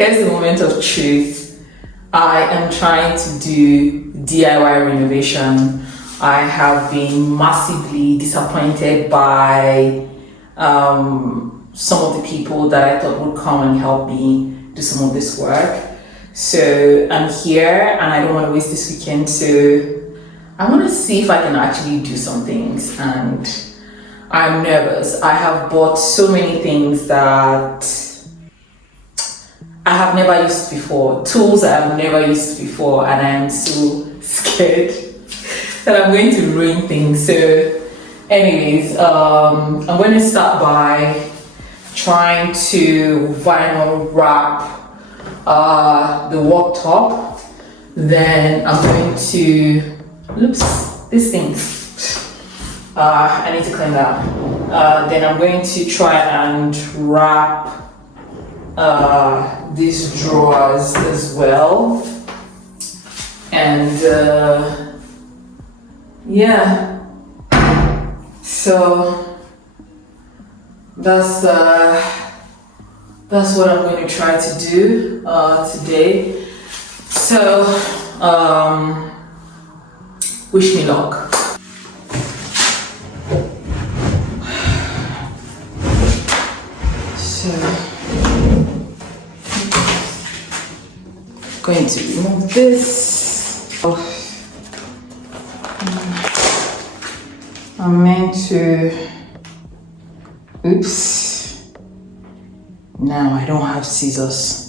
here's the moment of truth. I am trying to do DIY renovation. I have been massively disappointed by some of the people that I thought would come and help me do some of this work. So I'm here and I don't want to waste this weekend, so I want to see if I can actually do some things, and I'm nervous. I have bought so many things that I have never used before, tools I have never used before, and I am so scared that I'm going to ruin things. So anyways, I'm going to start by trying to vinyl wrap the worktop. Then I'm going to, oops, this thing. I need to clean that. Then I'm going to try and wrap these drawers as well. And yeah, so that's what I'm going to try to do today. So wish me luck. So going to remove this. I'm meant to, oops, now I don't have scissors.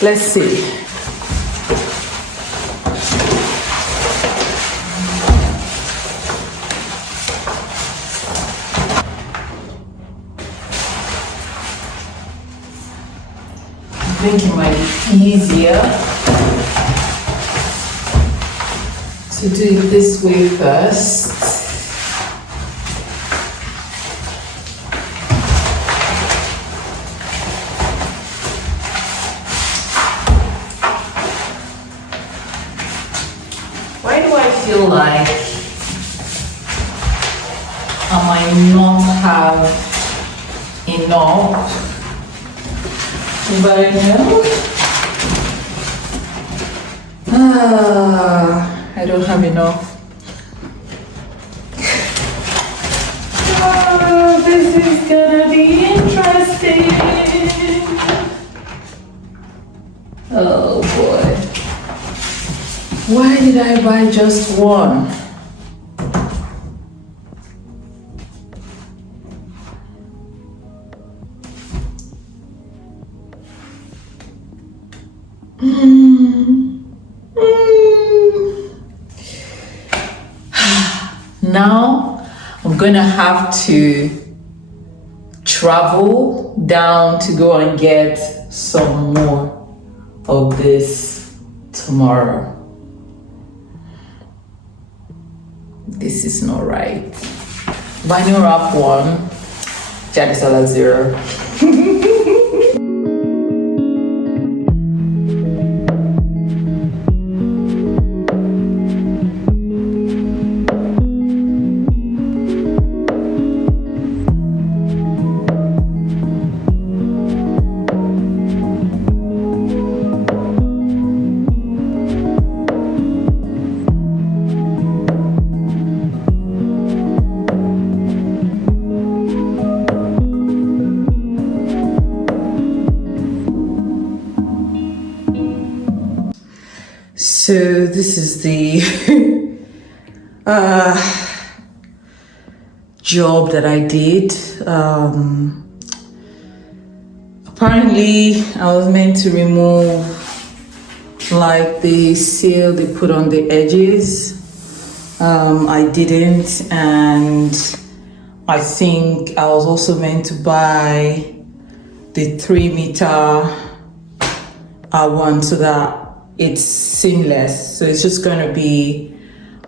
Let's see. I think it might be easier to do it this way first. Why do I feel like I might not have enough? Anybody know? I don't have enough. This is gonna be interesting. Oh boy. Why did I buy just one? Now I'm gonna have to travel down to go and get some more of this tomorrow. This is not right. Vinyl wrap 1, Jadisala 0. So this is the job that I did. Apparently I was meant to remove like the seal they put on the edges. I didn't, and I think I was also meant to buy the 3-meter one so that it's seamless. So it's just going to be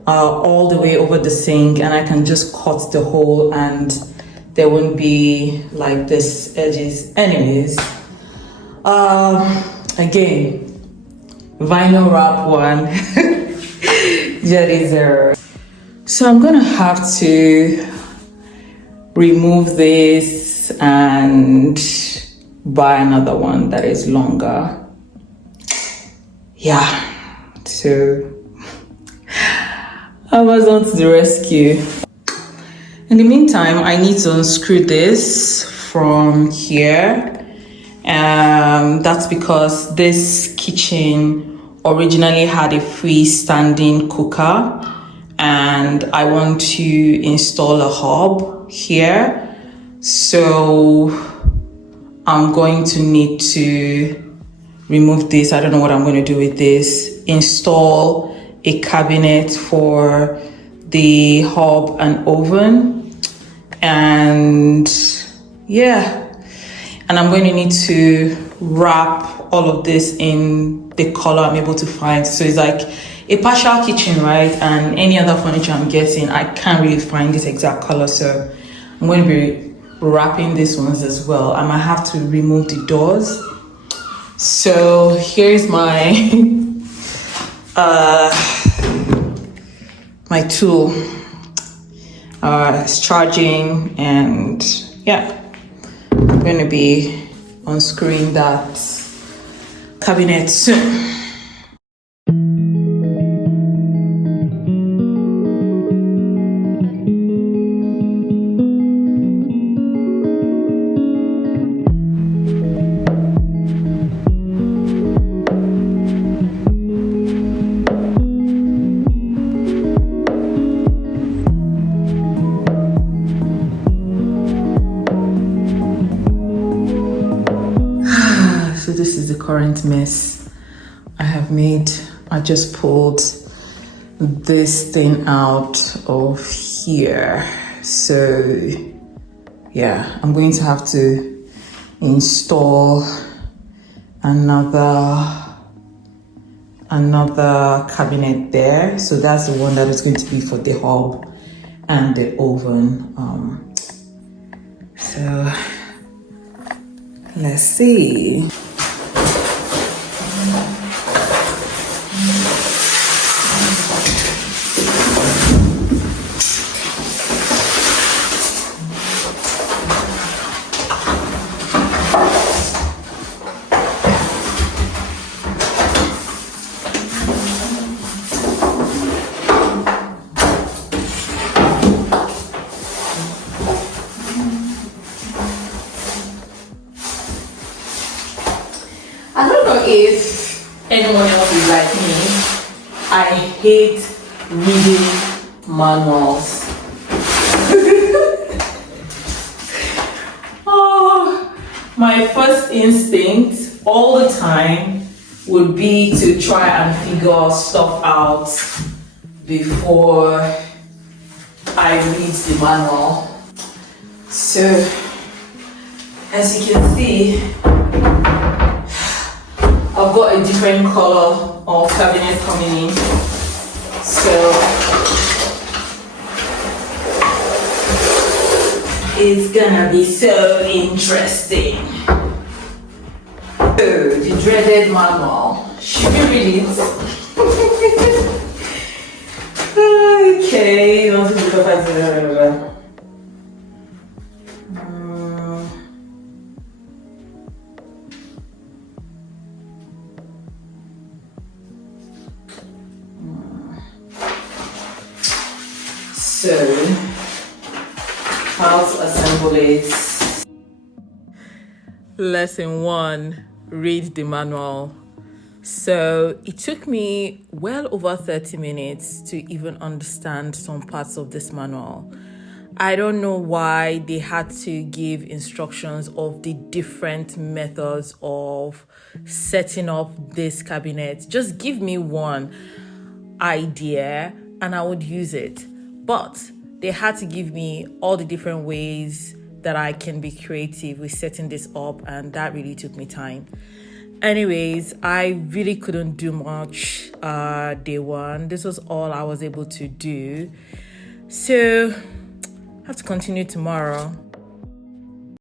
all the way over the sink, and I can just cut the hole and there won't be like this edges. Anyways, again, vinyl wrap 1, Jelly 0. So I'm gonna have to remove this and buy another one that is longer. Yeah, so Amazon to the rescue. In the meantime, I need to unscrew this from here. That's because this kitchen originally had a freestanding cooker, and I want to install a hob here. So I'm going to need to remove this. I don't know what I'm going to do with this. Install a cabinet for the hob and oven, and yeah, and I'm going to need to wrap all of this in the color I'm able to find. So it's like a partial kitchen, right? And any other furniture I'm getting, I can't really find this exact color, so I'm going to be wrapping these ones as well. I might have to remove the doors. So here's my my tool. It's charging, and yeah, I'm going to be unscrewing that cabinet soon. So this is the current mess I have made. I just pulled this thing out of here. So yeah, I'm going to have to install another cabinet there. So that's the one that is going to be for the hob and the oven. So let's see. I don't know if anyone else is like me. I hate reading manuals. Oh, my first instinct all the time would be to try and figure stuff out before I read the manual. So, as you can see, I've got a different color of cabinet coming in. So it's gonna be so interesting. So the dreaded manual. Should we read it? Okay, you want to do perfect. So, how to assemble it. Lesson 1, read the manual. So, it took me well over 30 minutes to even understand some parts of this manual. I don't know why they had to give instructions of the different methods of setting up this cabinet. Just give me one idea and I would use it. But they had to give me all the different ways that I can be creative with setting this up, and that really took me time. Anyways, I really couldn't do much day one. This was all I was able to do. So I have to continue tomorrow.